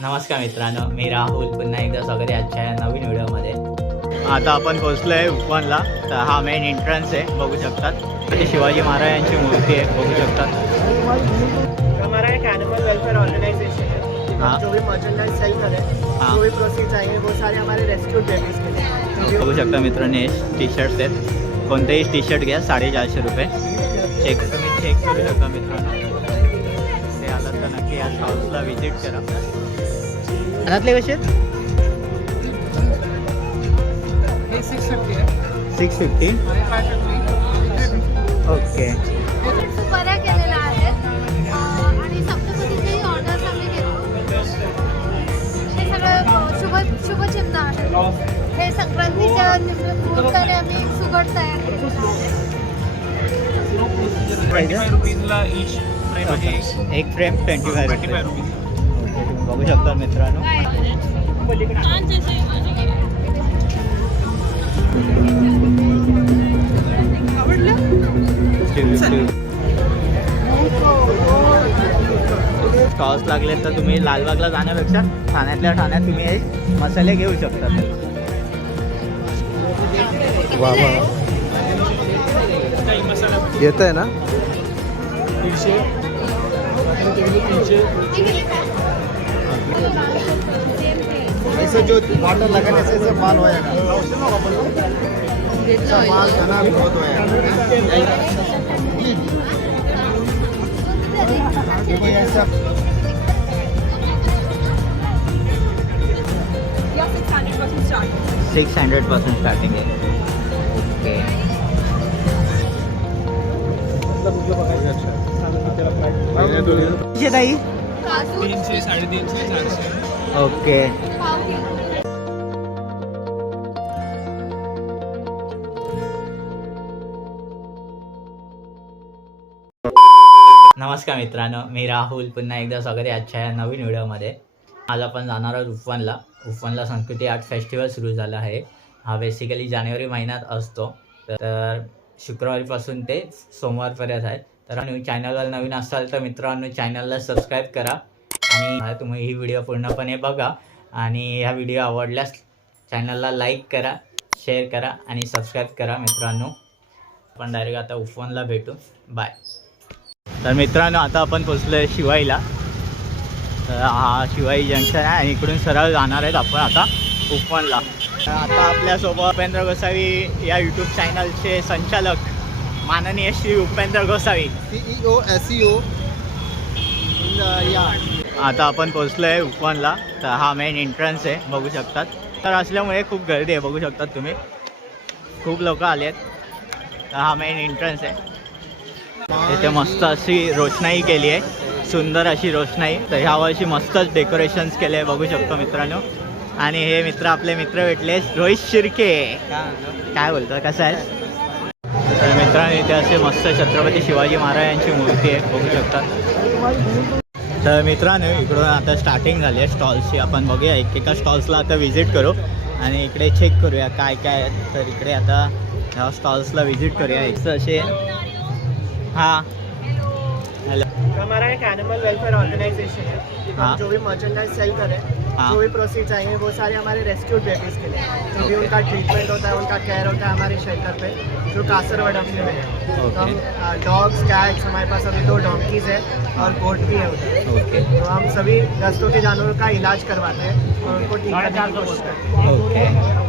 नमस्कार मित्रांनो मी राहुल. पुन्हा एकदा स्वागत आहे आजच्या या नवीन व्हिडिओमध्ये. आता आपण पोहोचलो आहे उपवनला तर हा मेन एंट्रन्स आहे बघू शकतात. इथे शिवाजी महाराजांची मूर्ती आहे बघू शकतात. हमारा एक एनिमल वेलफेयर ऑर्गेनाइजेशन है. हाँ। हम जो भी मर्चेंडाइज सेल करें हाँ। जो भी प्रोसीड आएंगे वो सारे हमारे रेस्क्यू बेबीज के लिए. बघू शकता मित्रांनो टी शर्ट्स आहेत. कोणतेही टी शर्ट घ्या साडेचारशे रुपये. चेक तुम्ही चेक करू शकता मित्रांनो. ते आलात तर नक्की या शॉप्सला व्हिजिट करा. घरातले कसे हे six fifty six fifty okay हे सगळं अं, शुभ शुभचिन्ह आहे. हे संक्रांतीच्या आम्ही सुगड तयार केलेलं आहे. एक फ्रेम ट्वेंटी फाय ट्वेंटी बघू शकता मित्रांनो. स्टॉल्स लागले तर तुम्ही लालबागला जाण्यापेक्षा ठाण्यातल्या ठाण्यात तुम्ही मसाले घेऊ शकता. वा येत आहे ना? दीडशे तीनशे. ऐसे जो वाटर लगाने से ऐसे माल होएगा। ऐसा माल खाना भी बहुत होएगा। देखिए ऐसा सिक्स हंड्रेडपासून स्टार्टिंग आहे ओके किती ताई काजू तीनशे साडेतीनशे चारशे. ओके. नमस्कार मित्रांनो मी राहुल. पुन्हा एकदा स्वागत आहे आजच्या या नवीन व्हिडिओमध्ये. आज आपण जाणार आहोत उफवनला उफवनला संस्कृती आर्ट फेस्टिवल सुरू झाला आहे. हा बेसिकली जानेवारी महिन्यात असतो. तर शुक्रवारीपासून ते सोमवारपर्यंत आहे. तर आणि चॅनलवर नवीन असाल तर मित्रांनो चॅनलला सबस्क्राईब करा. आणि तुम्ही ही व्हिडिओ पूर्णपणे बघा. आणि ह्या व्हिडिओ आवडल्यास चॅनलला लाईक करा शेअर करा आणि सबस्क्राईब करा मित्रांनो. आपण डायरेक्ट आता उफोनला भेटू. बाय तर मित्रांनो आता आपण पोचलो आहे शिवाईला. तर हा शिवाई जंक्शन आहे आणि इकडून सरळ जाणार आहेत आपण आता उपवनला आता आपल्यासोबत उपेंद्र गोसावी या यूट्यूब चॅनलचे संचालक माननीय श्री उपेंद्र गोसावी. सीईओ एसईओ या. आता आपण पोचलो आहे उपवनला तर हा मेन एंट्रन्स आहे बघू शकतात. तर असल्यामुळे खूप गर्दी आहे बघू शकतात तुम्ही. खूप लोक आले आहेत तर हा मेन एंट्रन्स आहे. इथे मस्त अशी रोषणाई केली आहे. सुंदर अशी रोषणाई. तर ह्या वर्षी मस्तच डेकोरेशन्स केले आहे बघू शकतो मित्रांनो. आणि हे मित्र आपले मित्र भेटले रोहित शिर्के. काय बोलतो कसं आहे तर मित्रांनो इथे असे मस्त छत्रपती शिवाजी महाराजांची मूर्ती आहे बघू शकतात. तर मित्रांनो इकडून आता स्टार्टिंग झाली आहे स्टॉल्सची आपण बघूया एकेका स्टॉल्सला आता व्हिजिट करू. आणि इकडे चेक करूया काय काय तर इकडे आता ह्या स्टॉल्सला व्हिजिट करूया. एक असे हां. हॅलो हमारा एक एनिमल वेलफेयर ऑर्गेनाइजेशन है। जो भी मर्चेंडाइज सेल करें हाँ। जो भी प्रोसीड आएंगे वो सारे हमारे रेस्क्यू बेबीज के लिए। जो भी उनका ट्रीटमेंट होता है उनका केयर होता है हमारे शेल्टर पे जो कासरवडम में है। तो हम डॉग्स कैट्स हमारे पास अभी दो डॉन्कीज है और गोट भी है उधर तो हम सभी दस्तों के जानवरों का इलाज करवाते हैं और उनको ठीक करने की कोशिश करते हैं।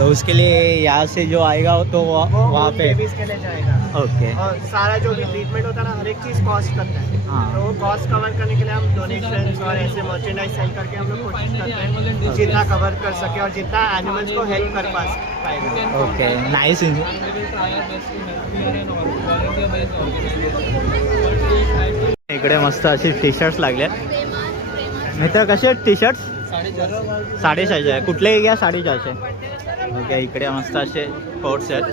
तो उसके लिए यहाँ से जो आएगा तो वहाँ पे। के लिए जाएगा। ओके। और सारा जो भी ट्रीटमेंट होता है ना हर एक चीज़ कॉस्ट करता है। हाँ। तो वो कॉस्ट कवर करने के लिए हम डोनेशन और ऐसे मर्चेंडाइज सेल करके हम लोग कोशिश करते हैं जितना कवर कर सके और जितना एनिमल्स को हेल्प कर पा पाएगा ओके नाईस इकडे मस्त असे टी शर्ट्स लागले मित्र कसे टी शर्ट्स साडेचारशे. आहे कुठलेही घ्या साडेचारशे. ओके इकडे मस्त असे कोट्स आहेत.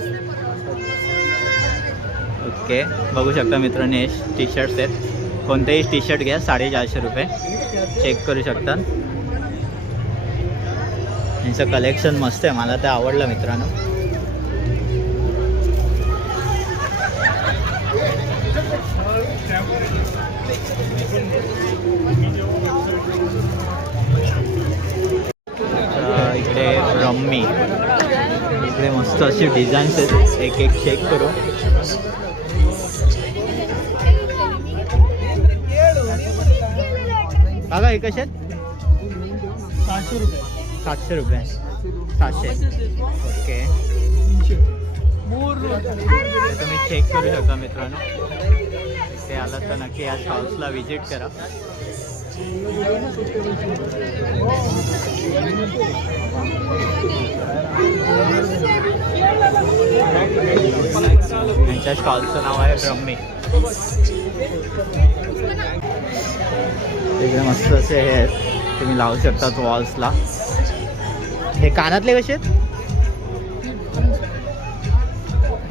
ओके बघू शकता मित्रांनी हे टी शर्ट्स आहेत. कोणतेही टी शर्ट घ्या साडेचारशे रुपये. चेक करू शकता. यांचं कलेक्शन मस्त आहे मला ते आवडलं मित्रांनो ब्रह्मी इकडे मस्त असे डिझाईन्स आहेत. एक एक चेक करू. बघा हे कसे आहेत सातशे रुपये. सातशे. रुपये सातशे ओके. तुम्ही चेक करू शकता मित्रांनो. ते आलं तर नक्की या शॉप्सला व्हिजिट करा. यांच्या स्टॉलचं नाव आहे ब्रह्मी. इकडे मस्त असे हे आहेत. तुम्ही लावू शकतात वॉल्सला हे कानातले कसे आहेत?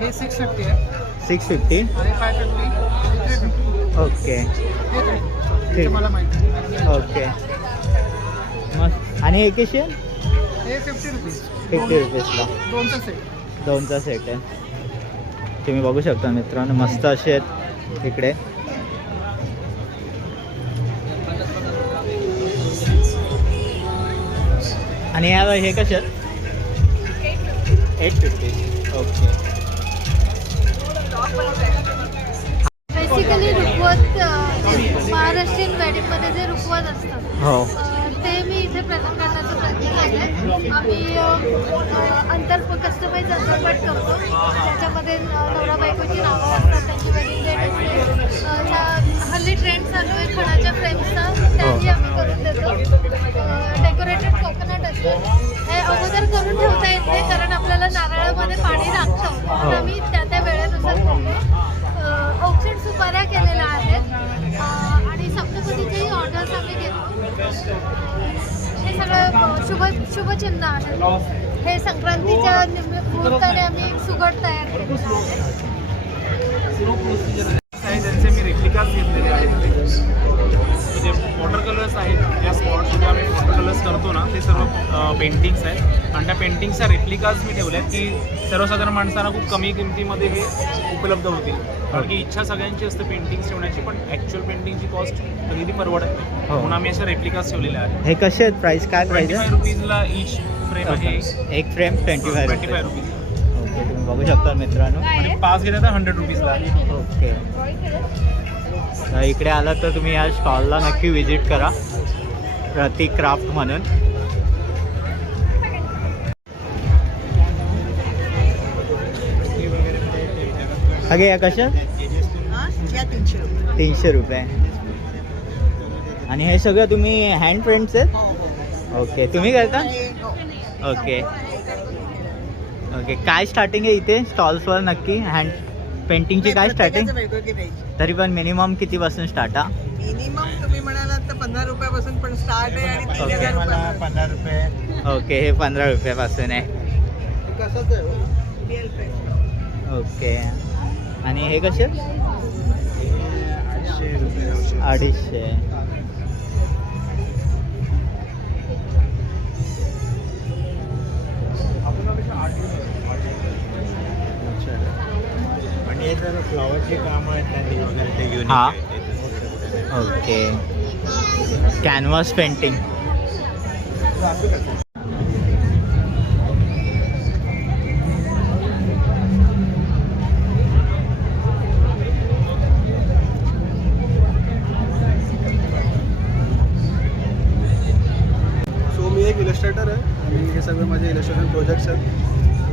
हे सिक्स फिफ्टी आहे. सिक्स फिफ्टी आणि फाय फिफ्टी ओके ते मला माहिती. ओके. मस्त आणि हे कसे हे फिफ्टी रुपीज फिफ्टी रुपीजला दोनचं सेट दोनचा सेट आहे. तुम्ही बघू शकता मित्रांनो मस्त असे आहेत इकडे. आणि या हे कसे आहेत एट फिफ्टी ओके बेसिकली रुखवत महाराष्ट्रीयन वेडिंगमध्ये जे रुखवत असतात हो. ते मी इथे प्रेझेंट करण्याचा प्रयत्न केला आम्ही अं, अंतर कस्टमाइज अंतरपट करतो. त्याच्यामध्ये नवरा बायकोची नावं असतात त्यांची वेडिंग डेट असते. हल्ली ट्रेंड चालू आहे खणाच्या फ्रेम्सचा त्याही आम्ही करून देतो. डेकोरेटेड कोकोनट असतं. हे अगोदर करून ठेवता येत नाही कारण आपल्याला नारळामध्ये पाणी लागतं. म्हणून आम्ही त्या त्या वेळेनुसार करतो. औक्षण सुपाऱ्या केलेल्या आहेत. आणि सप्तपदीचेही ऑर्डर्स आम्ही घेतो. हे सगळं शुभ शुभचिन्ह आहे. हे संक्रांतीच्या निमि- मुहूर्ताने आम्ही सुगड तयार केलेलं आहे. त्यांचे मी रेप्लिकाच घेतलेले आहेत. म्हणजे वॉटर कलर्स आहेत या स्पॉट्समध्ये आम्ही कलर्स करतो ना ते सर्व पेंटिंग्स आहेत. आणि त्या पेंटिंगच्या रेप्लिकाज मी ठेवल्या आहेत की सर्वसाधारण माणसांना खूप कमी किमतीमध्ये हे उपलब्ध होतील. कारण की इच्छा सगळ्यांची असते पेंटिंग्स ठेवण्याची पण ॲक्च्युअल पेंटिंगची कॉस्ट कधी परवडत नाही. हो. म्हणून आम्ही अशा रेप्लिकाज ठेवलेल्या आहेत. हे कसे आहेत प्राईस काय प्राईस ट्वेंटी फाय रुपीजला इच फ्रेम आहे. एक frame twenty five twenty five rupees okay तुम्ही बघू शकता मित्रांनो. आणि पाच घेतला तर हंड्रेड रुपीजला ओके इकडे आलात तर तुम्ही या स्टॉलला नक्की व्हिजिट करा. प्रतीक क्राफ्ट म्हणून. अगे या कशा? तीनशे रुपये. तीनशे रुपये. आणि हे सगळं तुम्ही हँड प्रिंट्स आहेत? ओके तुम्ही करता? ओके ओके काय स्टार्टिंग आहे इथे? स्टॉल्सवर नक्की? हँड पेंटिंगची काय स्टार्टिंग तरी पण मिनिमम कितीपासून स्टार्ट हा? मिनिमम तुम्ही म्हणालात तर पंधरा रुपयापासून पण स्टार्ट आहे आणि तीन रुपयापर्यंत. पंधरा रुपये. ओके हे पंधरा रुपयापासून आहे. हे कसंच आहे हो. Real price. ओके. आणि हे कसे? आठशे रुपये अडीचशे. जर फ्लॉवरचे काम आहेत त्यांनी वगैरे ते हा. ओके. कॅनव्हास पेंटिंग सो मी एक इलस्ट्रेटर आहे. आणि हे सगळे माझे इलस्ट्रेशन प्रोजेक्ट्स आहेत.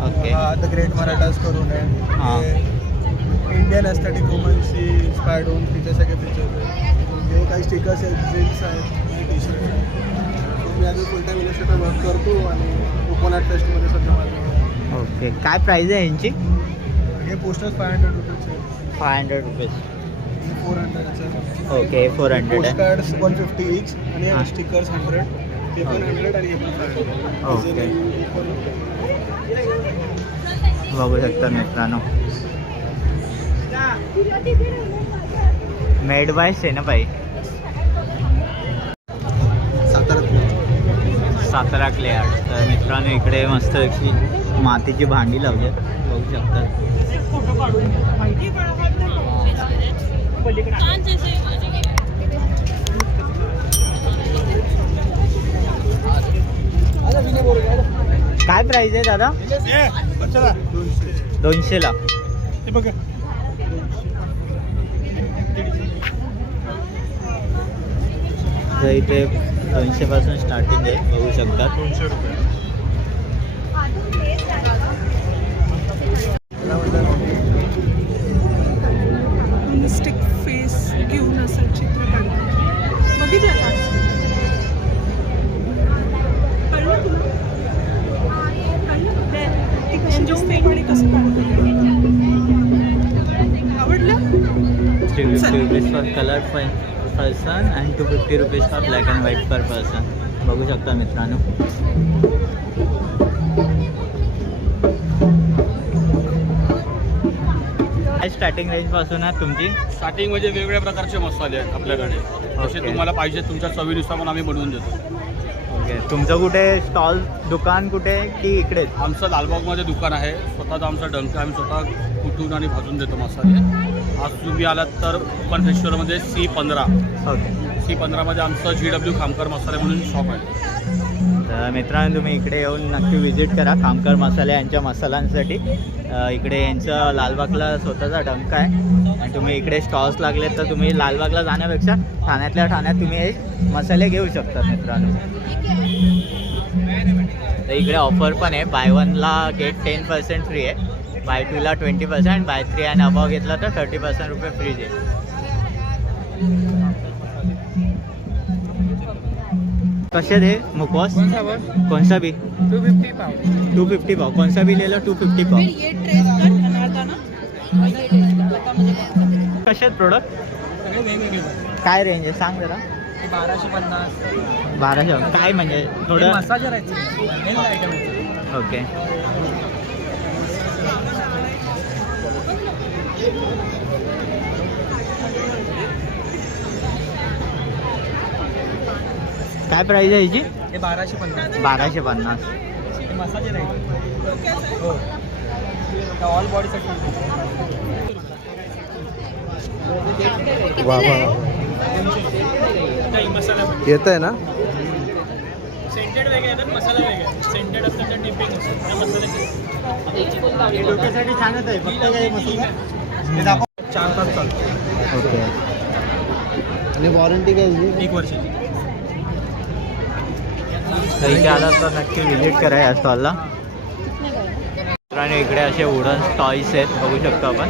ओके द ग्रेट मराठाज करून हा. आहे इंडियन एस्थेटिक वुमन्सची इन्स्पायर्ड होऊन तिचे सगळे पिक्चर्स आहेत हे काही स्टिकर्स आहेत ड्रिल्स आहेत टी शर्ट आहेत. मी अजून फुल टाईम वर्क करतो आणि कोकोनट फेस्टमध्ये सध्या माझं ओके काय प्राईज आहे यांची? हे पोस्टर्स फाय हंड्रेड रुपीजचे five hundred rupees four हंड्रेडचे okay four hundred cards one fifty each आणि. स्टिकर्स हंड्रेड पण हंड्रेड आणि हे पण फाय ओके. हंड्रेड बघू शकता मित्रांनो. Made by Senabai Satara Satara clay art तर मित्रांनो इकडे मस्त अशी मातीची भांडी लावली. बघू शकता. काय काय प्राइस आहे दादा? दोनशेला. तर इथे दोनशे पासून स्टार्टिंग आहे बघू शकतात दोनशे रुपये. स्टिक फेस घेऊन असं चित्र काढतो बघितलं का? कळलं तुला? कळलं? ती कशी दिसते आणि कसं काढतो आवडलं? Three fifty rupees for colour person and two fifty rupees for black and white per person बघू शकता मित्रांनो. स्टार्टिंग रेंजपासून आहे तुमची? स्टार्टिंग म्हणजे वेगवेगळ्या प्रकारचे मसाले आहेत आपल्याकडे. ओके. तुम्हाला पाहिजे तुमच्या चवीनुसार पण आम्ही बनवून देतो. ओके तुमचं कुठे? स्टॉल दुकान कुठे की इकडेच? आमचं लालबागमध्ये दुकान आहे. स्वतःचा आमचा डंक. आम्ही स्वतः कुठून आणि भाजून देतो मसाले. आज तुम्ही आलात तर ओपन फेस्टिवलमध्ये सी पंधरा. सी पंधरामध्ये आमचं जी डब्ल्यू खामकर मसाले म्हणून शॉप आहे. तर मित्रांनो तुम्ही इकडे येऊन नक्की व्हिजिट करा खामकर मसाले यांच्या मसाल्यांसाठी. इकडे यांचं लालबागला स्वतःचा डंक आहे. आणि तुम्ही इकडे स्टॉल्स लागले तर तुम्ही लालबागला जाण्यापेक्षा ठाण्यातल्या ठाण्यात तुम्ही हे मसाले घेऊ शकता मित्रांनो. तर इकडे ऑफर पण आहे. बाय वनला गेट टेन पर्सेंट फ्री आहे. बाय टूला ट्वेंटी पर्सेंट बाय थ्री आणि अबाव घेतला तर थर्टी पर्सेंट रुपये फ्रीज आहे कसे दे मुखवास कौन सा भी टू फिफ्टी पाव. टू फिफ्टी पाव. कौन सा भी ले लो टू फिफ्टी पाव ये ट्रेस कर अनारदाना कसे आहेत प्रोडक्ट काय रेंज आहे? सांग जरा. बाराशे पन्नास. बाराशे. काय म्हणजे थोडं ओके काय प्राइस आहे याची हे बाराशे पन्नास. बाराशे पन्नास. हे मसाजर आहे हो. ऑल बॉडीसाठी येत आहे ना? सेंटेड वेगळे येतात मसाला वेगळे. सेंटेड असतात तर डिपिंग असतात. त्या मसाल्याचे. डोक्यासाठी छानच आहे फक्त काही मसाला. चार तास चालतो ओके. आणि वॉरंटी काय आहे? एक वर्षाची. तर इथे आला तर नक्की व्हिजिट करा या स्टॉलला मित्रांनो इकडे असे वुडन टॉईस आहेत बघू शकतो आपण.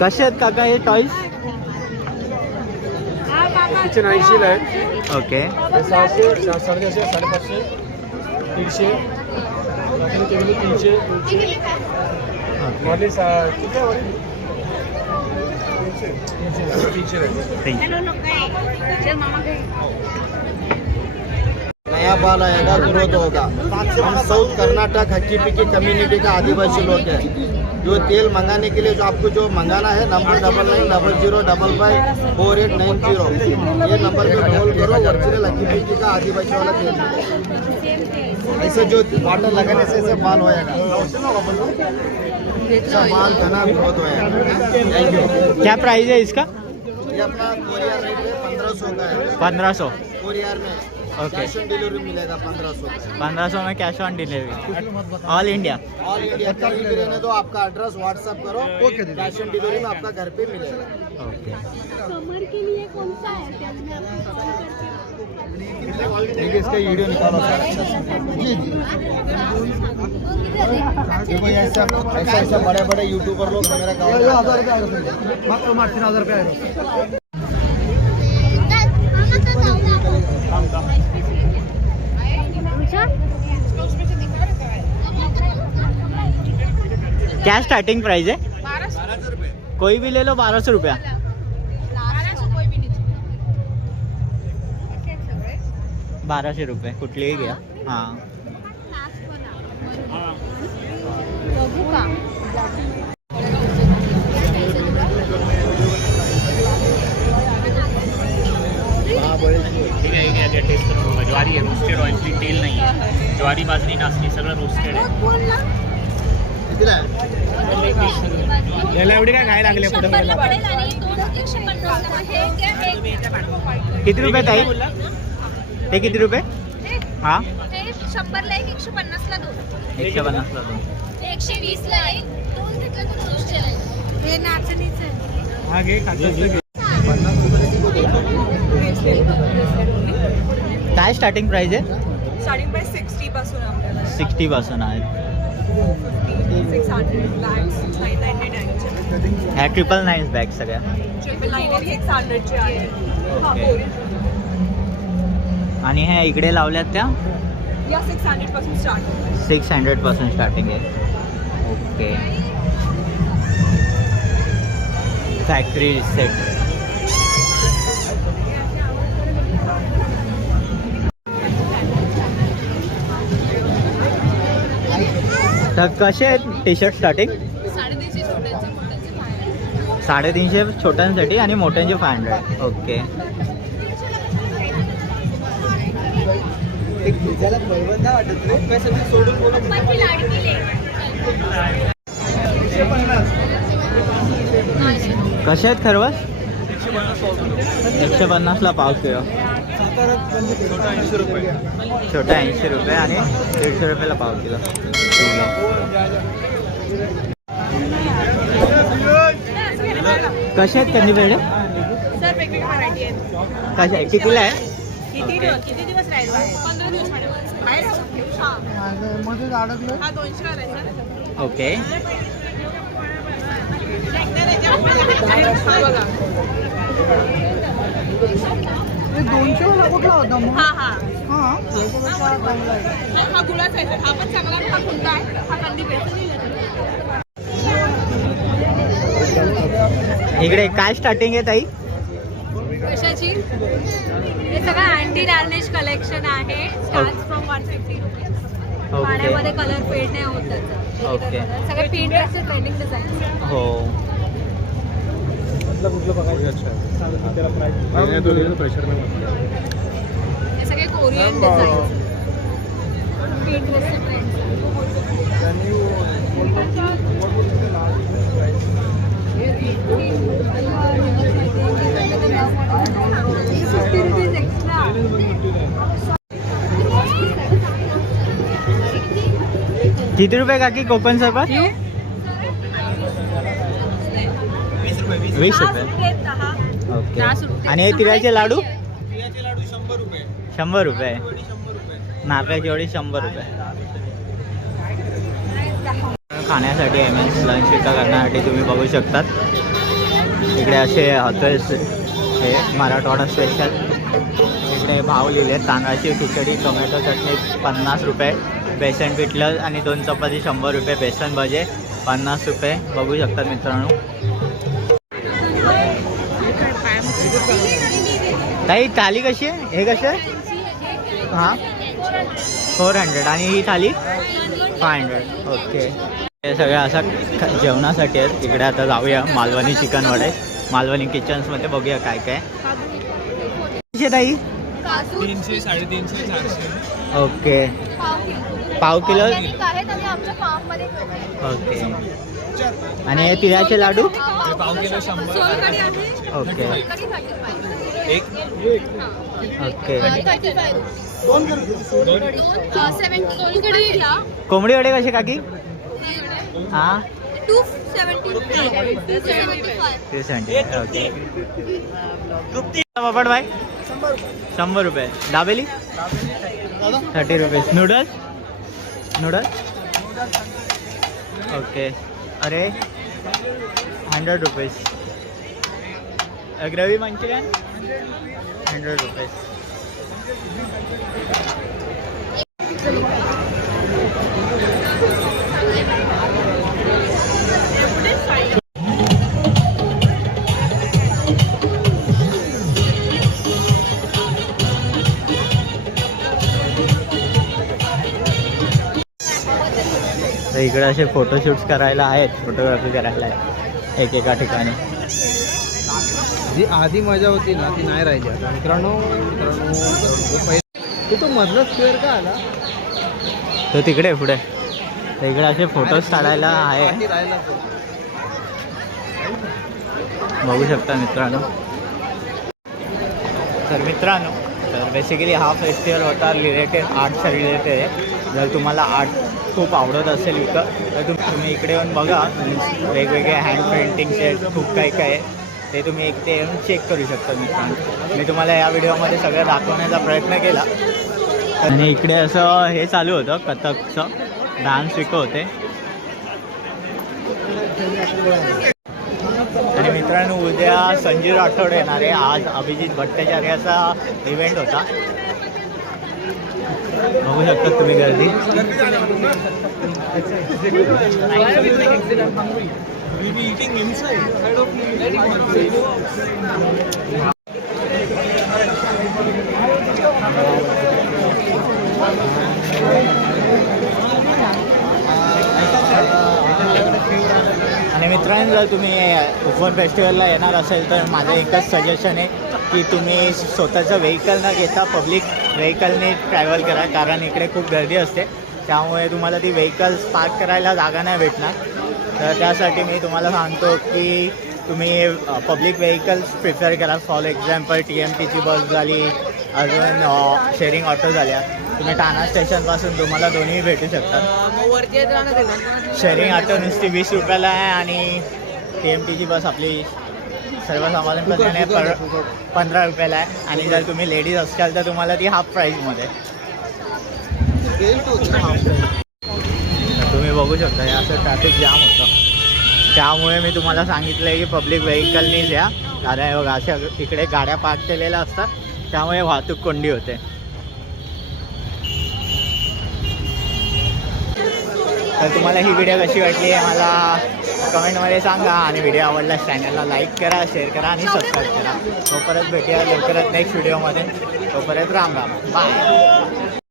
कसे आहेत काका हे टॉईस किचन ऐंशीला आहे ओके. सहाशे साडेपाचशे दीडशे तीनशे. नया बाल आएगा ग्रोथ होगा. हम साउथ कर्नाटक हक्की पिक्की कम्युनिटी का आदिवासी लोग हैं। जो तेल मंगाने के लिए जो आपको जो मंगाना है number double nine double zero double five four eight nine zero ये नंबर पे कॉल करो ओरिजिनल हक्की पिक्की का आदिवासी वाला तेल। ऐसे जो वाटर लगाने से ऐसे बाल होएगा बाल घना ग्रोथ होएगा थैंक यू क्या प्राइस है इसका? ये अपना कोरियर रेट है पंद्रह सौ का है। पंद्रह सौ। कोरियर में ओके कैश ऑन डिलीवरी मिलेगा पंद्रह सौ पंद्रह सौ में cash on delivery all India all India कहीं रहने दो आपका एड्रेस व्हाट्सअप करो। कैश ऑन डिलीवरी में आपका घर पे मिलेगा। ओके के कौन सा है हूँ देखिए इसका वीडियो निकालो सर। जी जी। देखो ऐसा ऐसा ऐसा बड़े बड़े यूट्यूबर लोग मेरा गाँव में आते हैं। मात्र मात्र तीन हज़ार रुपये क्या स्टार्टिंग प्राइस है? कोई भी ले लो बारह सौ रुपया। बाराशे रुपये कुठलीही घ्या हाँ। ज्वारी आहे रोस्टेड ऑइल फ्री तेल नाही आहे ज्वारी बाजरी नाचणी सगळं रोस्टेड आहे याला एवढी काय काय लागले पुढे? किती रुपये ताई? ते किती रुपये? हा हे? शंभरला एक एकशे पन्नासला दोन. एकशे पन्नासला दोन. एकशे वीसला एक दोन घेतलं तर दोनशेला एक. हे नाचणीचं आहे. काय स्टार्टिंग प्राइस आहे? स्टार्टिंग प्राइस सिक्स्टी पासून आपल्याला. सिक्स्टी पासून आहे. नाईन ह्या ट्रिपल नाईन्स बॅग सगळ्या. ट्रिपल नाईन सिक्स हंड्रेडचे आहे हा आणि ह्या इकडे लावल्यात त्या? सिक्स हंड्रेडपासून स्टार्ट सिक्स हंड्रेडपासून स्टार्टिंग आहे. ओके फॅक्टरी सेट तर कसे आहेत टी शर्ट स्टार्टिंग साडेतीनशे छोट्यांसाठी आणि मोठ्यांचे फाय हंड्रेड ओके पप्पाची लाडकी लेक. कसे आहेत खरवस? एकशे पन्नासला पाव किलो. छोटा ऐंशी रुपये. आणि दीडशे रुपयाला पाव किलो. कसे आहेत कंदी पेढे कशा कितीला आहे? किती दिवस किती दिवस राहील हा हा दोनशे वाला ओके. हा बघा हा हा. हा. गुळाचा आहे. सर हा पण चांगला आहे, हा कोणता आहे. हा कंदी पेस्ट इकडे काय स्टार्टिंग आहे ताई? कशाची? हे सगळं अँटी डार्निश कलेक्शन आहे. Start from one fifty rupees okay पाण्यामध्ये कलर फेड नाही होत त्याचा. ओके. सगळे पिंटरेस्ट ट्रेंडिंग डिझाईन हो. हे सगळे कोरियन डिझाईन पिंटरेस्ट ट्रेंड किती रुपये काकी कोकण सरबत? वीस रुपये. ओके. आणि हे तिळाचे लाडू? शंभर रुपये. नारळाची वडी शंभर रुपये. खाण्यासाठी एम एस लंच पिका करण्यासाठी तुम्ही बघू शकतात. इकडे असे हॉटेल्स हे मराठवाडा स्पेशल इकडे भाव लिहिले तांदळाची खिचडी टोमॅटो चटणी पन्नास रुपये. बेसन पिठलं आणि दोन चपाती शंभर रुपये बेसन भजे पन्नास रुपये. बघू शकतात मित्रांनो. ताई थाली कशी आहे? हे कसे आहे? हां? फोर हंड्रेड आणि ही थाली? फाय हंड्रेड ओके हे सगळं असं जेवणासाठी आहेत. इकडे आता जाऊया. मालवणी चिकन वडे. मालवणी किचन्समध्ये बघूया काय काय. ताई? तीनशे साडेतीनशे चारशे. ओके पाव किलो. ओके. आणि हे तिळाचे लाडू? पाव किलो शंभर. सोलकढी आहे. ओके. ओके. कोंबडी वडे कसे काकी? हां. थ्री सेवन्टी पापड बाय? शंभर रुपये. Dabeli? Thirty rupees noodles noodles okay अरे hundred rupees gravy manchurian hundred rupees तर इकडे असे फोटोशूट्स करायला आहेत फोटोग्राफी करायला आहेत एकेका ठिकाणी. जी आधी मजा होती ना ती नाही राहिली आता. मित्रांनो मित्रांनो तो मधला स्क्वेअर का आला? तो तिकडे पुढे. तर इकडे असे फोटोज काढायला आहे. बघू शकता मित्रांनो. तर मित्रांनो तर बेसिकली हा फेस्टिवल होता रिलेटेड आर्टच्या रिलेटेड आहे जर तुम्हाला आर्ट खूप आवडत असेल विकत तर तुम्ही इकडे येऊन बघा. वेगवेगळे हँड पेंटिंगचे आहेत खूप काही काय आहे. ते तुम्ही इकडे येऊन चेक करू शकता मित्रांनो. मी तुम्हाला या व्हिडिओमध्ये सगळं दाखवण्याचा प्रयत्न केला. आणि इकडे असं हे चालू होतं कथकचं. डान्स शिकवते. आणि मित्रांनो उद्या संजीव राठोड येणार आहे. आज अभिजित भट्टाचार्याचा इव्हेंट होता. बघू शकता तुम्ही गर्दी. आणि मित्रांनो जर तुम्ही उफर फेस्टिवलला येणार असेल तर माझं एकच सजेशन आहे की तुम्ही स्वतःचं व्हेकल न घेता पब्लिक व्हेकलने ट्रॅव्हल करा कारण इकडे खूप गर्दी असते. त्यामुळे तुम्हाला ती व्हेकल्स पार्क करायला जागा नाही भेटणार. तर त्यासाठी मी तुम्हाला सांगतो की तुम्ही पब्लिक व्हेकल्स प्रिफर करा. फॉर एक्झाम्पल टी एम टीची बस झाली अजून शेअरिंग ऑटो झाल्या. तुम्ही ठाणा स्टेशनपासून तुम्हाला दोन्ही भेटू शकतात. शेअरिंग ऑटो नुसती वीस रुपयाला आहे आणि टी एम टीची बस आपली सर्वसामान्यपणे पर पंधरा रुपयाला आहे. आणि जर तुम्ही लेडीज असाल तर तुम्हाला ती हाफ प्राईजमध्ये तुम्ही बघू शकता हे असं ट्रॅफिक जाम होतं. त्यामुळे मी तुम्हाला सांगितलं की पब्लिक व्हेकलनीच या. कारण बघा अशा इकडे गाड्या पार्क केलेल्या असतात. त्यामुळे वाहतूक कोंडी होते. तर तुम्हाला ही व्हिडिओ कशी वाटली आहे मला कमेंटमध्ये सांगा आणि व्हिडिओ आवडला चॅनलला लाईक करा शेअर करा आणि सबस्क्राईब करा. तो परत भेटूया लवकरच नेक्स्ट व्हिडिओमध्ये परत राम राम. बाय